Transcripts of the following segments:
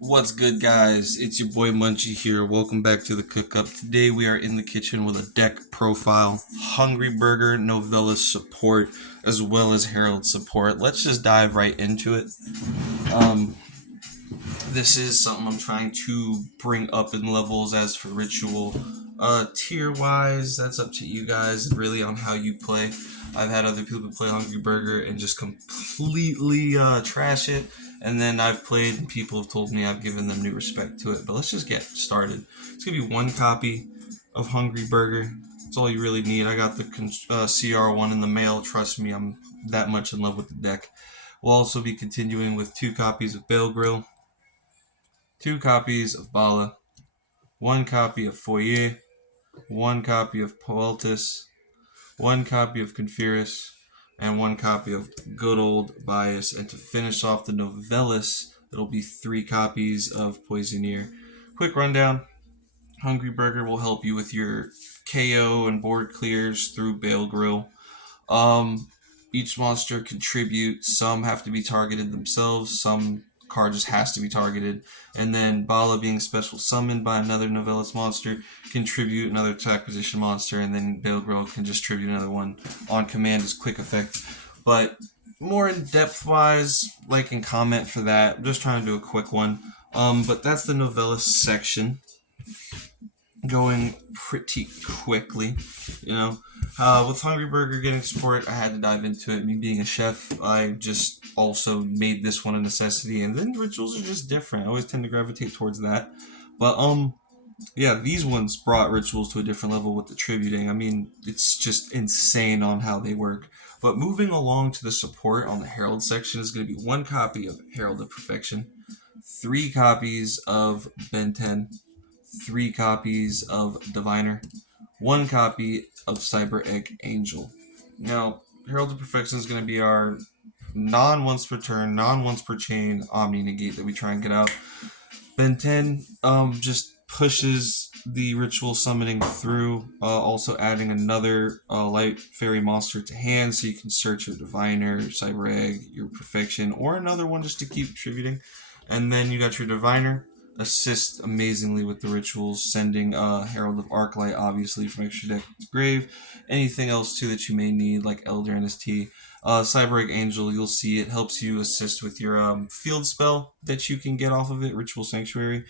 What's good, guys? It's your boy Munchie here. Welcome back to the Cook Up. Today we are in the kitchen with a deck profile, Hungry Burger, Novellas support, as well as Herald support. Let's just dive right into it. Um, this is something I'm trying to bring up in levels as for ritual. Tier wise, that's up to you guys, really on how you play. I've had other people play Hungry Burger and just completely trash it, and then I've played and people have told me I've given them new respect to it. But let's just get started. It's gonna be one copy of Hungry Burger. That's all you really need. I got the CR1 in the mail. Trust me, I'm that much in love with the deck. We'll also be continuing with two copies of Bale Grill, two copies of Bala, one copy of Foyer, one copy of Poeltis, one copy of Conferus, and one copy of Good Old Bias. And to finish off the Novellis, it'll be three copies of Poisoneer. Quick rundown. Hungry Burger will help you with your KO and board clears through Bale Grill. Each monster contributes. Some have to be targeted themselves. Some card just has to be targeted. And then Bala being special summoned by another Novellas monster, contribute another attack position monster, and then Bale Grill can just tribute another one on command as quick effect. But more in depth wise, like and comment for that. I'm just trying to do a quick one. But that's the Novellas section. Going pretty quickly, you know. With Hungry Burger getting support, I had to dive into it. Me being a chef, I just also made this one a necessity. And then rituals are just different. I always tend to gravitate towards that. But yeah, these ones brought rituals to a different level with the tributing. I mean, it's just insane on how they work. But moving along to the support on the Herald section is going to be one copy of Herald of Perfection, three copies of Ben 10, three copies of Diviner, one copy of Cyber Egg Angel. Now, Herald of Perfection is going to be our non once per turn, non once per chain Omni Negate that we try and get out. Ben 10 just pushes the ritual summoning through, also adding another light fairy monster to hand so you can search your Diviner, Cyber Egg, your Perfection, or another one just to keep contributing. And then you got your Diviner, assist amazingly with the rituals, sending Herald of Arclight, obviously, from extra deck to grave. Anything else, too, that you may need, like Elder NST. Cyborg Angel, you'll see it helps you assist with your field spell that you can get off of it, Ritual Sanctuary.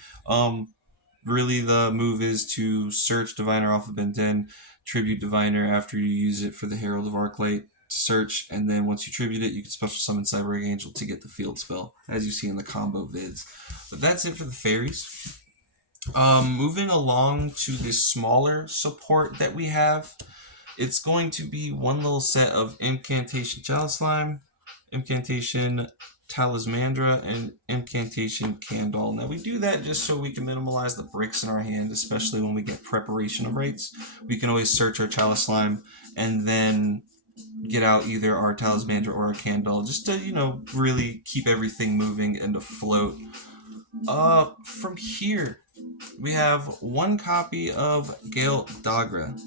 Really, the move is to search Diviner off of Ben 10, tribute Diviner after you use it for the Herald of Arclight to search, and then once you tribute it, you can special summon Cyber Angel to get the field spell, as you see in the combo vids. But that's it for the fairies. Moving along to the smaller support that we have, it's going to be one little set of Incantation Chalice Slime, Incantation Talismandra, and Incantation Candle. Now, we do that just so we can minimize the bricks in our hand, especially when we get Preparation of Rites. We can always search our Chalice Slime and then get out either our Talismandra or our Candle, just to, really keep everything moving and afloat. From here, we have one copy of Gale Dagra.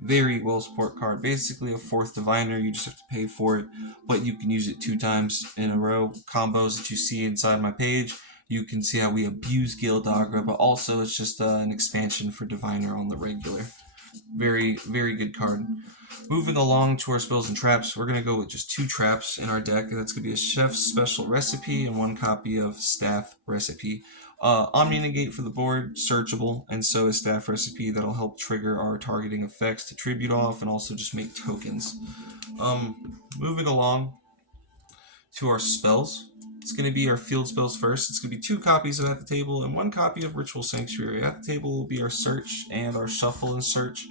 Very well support card. Basically a fourth diviner, you just have to pay for it, but you can use it 2 times in a row. Combos that you see inside my page, you can see how we abuse Gale Dagra, but also it's just an expansion for diviner on the regular. Very, very good card. Moving along to our spells and traps, we're going to go with just 2 traps in our deck, and that's going to be a Chef's Special Recipe and 1 copy of Staff Recipe. Omni Negate for the board, searchable, and so is Staff Recipe. That'll help trigger our targeting effects to tribute off and also just make tokens. Moving along to our spells. It's going to be our field spells first. It's going to be 2 copies of At the Table and 1 copy of Ritual Sanctuary. At the Table will be our search and our shuffle and search.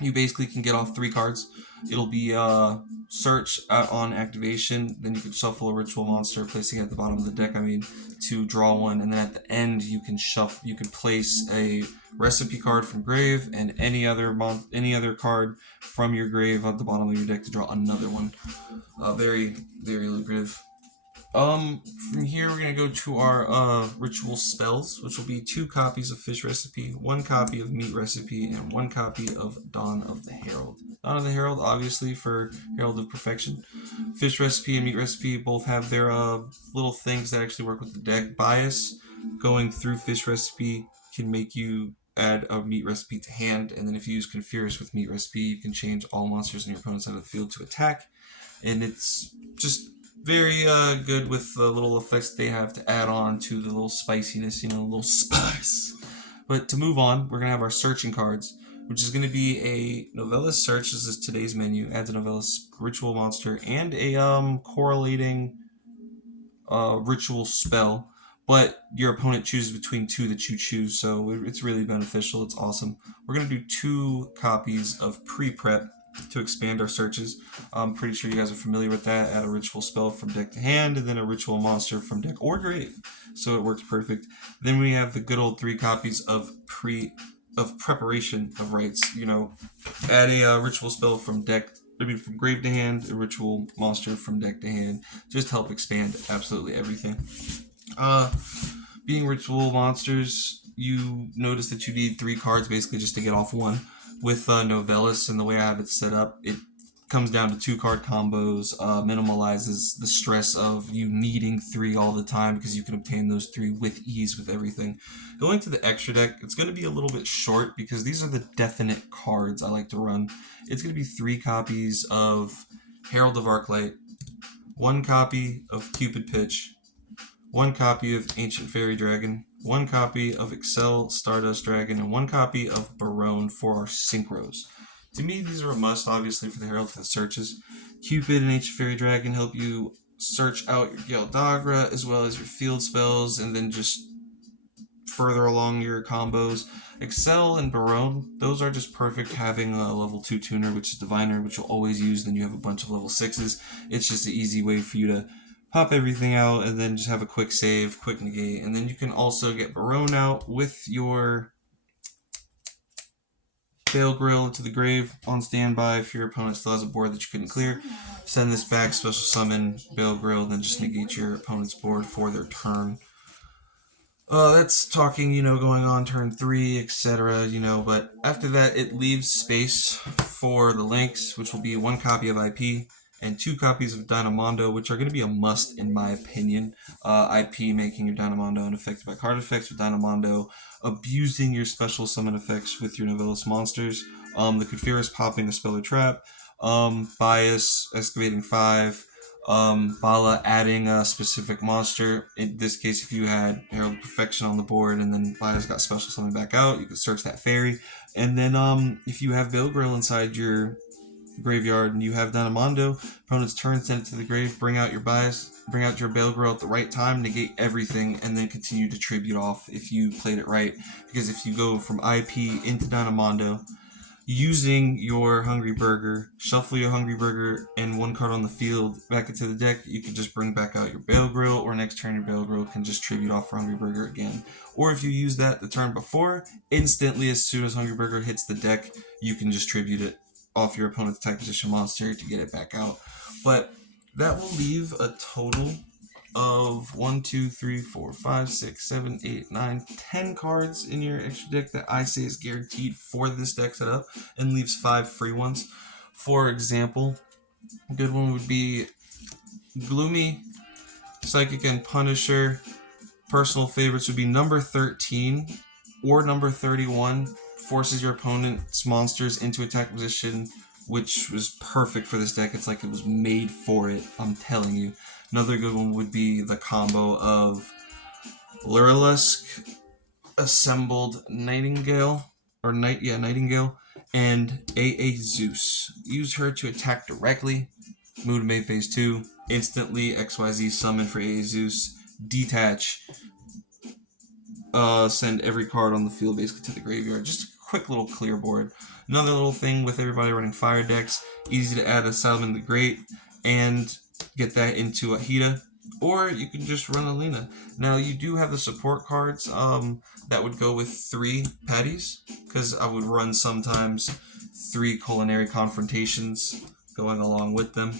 You basically can get off 3 cards. It'll be search on activation, then you can shuffle a ritual monster, placing it at the bottom of the deck, to draw one, and then at the end you can place a recipe card from grave and any other card from your grave at the bottom of your deck to draw another one. Very, very lucrative. From here we're gonna go to our ritual spells, which will be 2 copies of Fish Recipe, 1 copy of Meat Recipe, and 1 copy of Dawn of the Herald. Dawn of the Herald, obviously for Herald of Perfection. Fish Recipe and Meat Recipe both have their little things that actually work with the deck. Bias, going through Fish Recipe can make you add a Meat Recipe to hand, and then if you use Confurious with Meat Recipe, you can change all monsters in your opponent's side of the field to attack, and it's just very good with the little effects they have to add on to the little spiciness, a little spice. But to move on, we're going to have our searching cards, which is going to be a Novellis search. This is today's menu. Adds a Novellis ritual monster and a correlating ritual spell. But your opponent chooses between 2 that you choose, so it's really beneficial. It's awesome. We're going to do 2 copies of pre-prep to expand our searches. I'm pretty sure you guys are familiar with that. Add a ritual spell from deck to hand, and then a ritual monster from deck or grave. So it works perfect. Then we have the good old 3 copies of preparation of rites. Add a ritual spell from from grave to hand, a ritual monster from deck to hand. Just help expand absolutely everything. Being ritual monsters, you notice that you need 3 cards basically just to get off 1. With Novellis and the way I have it set up, it comes down to 2 card combos, minimalizes the stress of you needing 3 all the time because you can obtain those 3 with ease with everything. Going to the extra deck, it's going to be a little bit short because these are the definite cards I like to run. It's going to be 3 copies of Herald of Arclight, 1 copy of Cupid Pitch, 1 copy of Ancient Fairy Dragon, 1 copy of Excel Stardust Dragon, and 1 copy of Barone for our synchros. To me, these are a must, obviously, for the Herald for the searches. Cupid and Ancient Fairy Dragon help you search out your Gildagra as well as your field spells, and then just further along your combos. Excel and Barone, those are just perfect having a level 2 tuner, which is Diviner, which you'll always use. Then you have a bunch of level 6s. It's just an easy way for you to pop everything out and then just have a quick save, quick negate, and then you can also get Barone out with your Bale Grill into the grave on standby if your opponent still has a board that you couldn't clear. Send this back, special summon Bale Grill, then just negate your opponent's board for their turn. That's talking, going on turn 3, etc., but after that it leaves space for the links, which will be 1 copy of IP and 2 copies of Dynamondo, which are going to be a must in my opinion. IP making your Dynamondo unaffected by card effects with Dynamondo, abusing your special summon effects with your Novellis monsters, the Confurious popping a spell or trap, Bias excavating 5, Bala adding a specific monster. In this case, if you had Herald of Perfection on the board and then Bias got special summon back out, you could search that fairy. And then if you have Bale Grill inside your graveyard and you have Dynamondo, opponent's turn, send it to the grave, bring out your Bias, bring out your Bale Grill at the right time, negate everything, and then continue to tribute off if you played it right. Because if you go from IP into Dynamondo, using your Hungry Burger, shuffle your Hungry Burger and 1 card on the field back into the deck, you can just bring back out your Bale Grill, or next turn your Bale Grill can just tribute off for Hungry Burger again. Or if you use that the turn before, instantly as soon as Hungry Burger hits the deck, you can just tribute it off your opponent's attack position monster to get it back out. But that will leave a total of 1, 2, 3, 4, 5, 6, 7, 8, 9, 10 cards in your extra deck that I say is guaranteed for this deck setup, and leaves 5 free ones. For example, a good one would be Gloomy, Psychic, and Punisher. Personal favorites would be number 13 or number 31. Forces your opponent's monsters into attack position, which was perfect for this deck. It's like it was made for it, I'm telling you. Another good one would be the combo of Lurlusk, Assembled Nightingale, Nightingale, and AA Zeus. Use her to attack directly. Move to main phase 2. Instantly XYZ summon for AA Zeus. Detach. Send every card on the field basically to the graveyard. Just a quick little clear board. Another little thing with everybody running fire decks, easy to add a Salmon the Great and get that into a Hida, or you can just run Alina. Now you do have the support cards that would go with 3 patties, because I would run sometimes 3 culinary confrontations going along with them.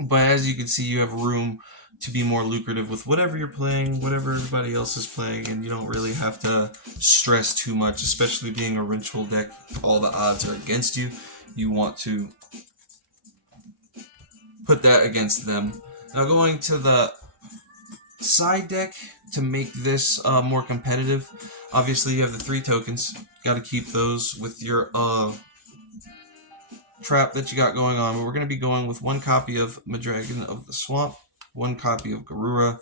But as you can see, you have room to be more lucrative with whatever you're playing, whatever everybody else is playing, and you don't really have to stress too much, especially being a ritual deck. All the odds are against you. You want to put that against them. Now going to the side deck to make this more competitive, obviously you have the 3 tokens. Got to keep those with your trap that you got going on. But we're going to be going with 1 copy of Madragon of the Swamp, 1 copy of Garura,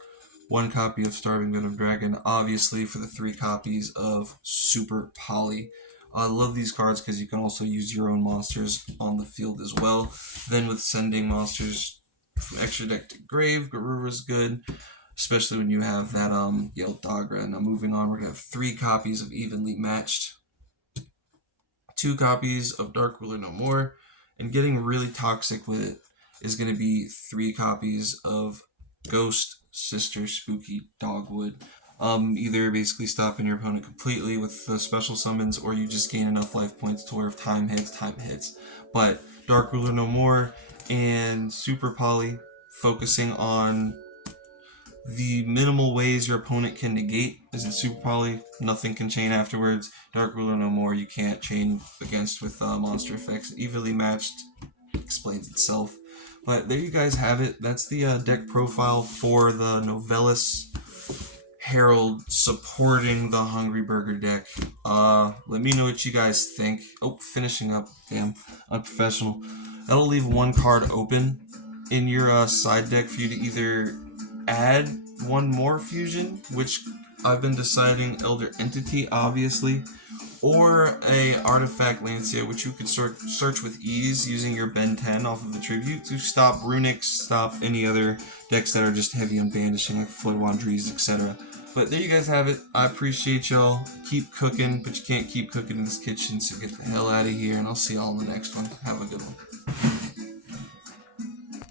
1 copy of Starving Venom Dragon, obviously for the 3 copies of Super Poly. I love these cards because you can also use your own monsters on the field as well. Then with sending monsters from extra deck to grave, Garura's good, especially when you have that Yell Dogra. Now moving on, we're going to have 3 copies of Evenly Matched, 2 copies of Dark Ruler No More, and getting really toxic with it is going to be 3 copies of Ghost Sister Spooky Dogwood. Either basically stopping your opponent completely with the special summons, or you just gain enough life points to where if time hits. But Dark Ruler No More and Super Poly, focusing on the minimal ways your opponent can negate. As in Super Poly, nothing can chain afterwards. Dark Ruler No More, you can't chain against with monster effects. Evenly Matched explains itself. But there you guys have it. That's the deck profile for the Nouvelles Herald supporting the Hungry Burger deck. Let me know what you guys think. Oh, finishing up. Damn, unprofessional. That'll leave 1 card open in your side deck for you to either add 1 more fusion, which I've been deciding Elder Entity, obviously, or a Artifact Lancia, which you could search with ease using your Ben 10 off of the Tribute to stop Runics, stop any other decks that are just heavy on bandishing, like Flood Wandries, etc. But there you guys have it. I appreciate y'all. Keep cooking, but you can't keep cooking in this kitchen, so get the hell out of here, and I'll see y'all in the next one. Have a good one.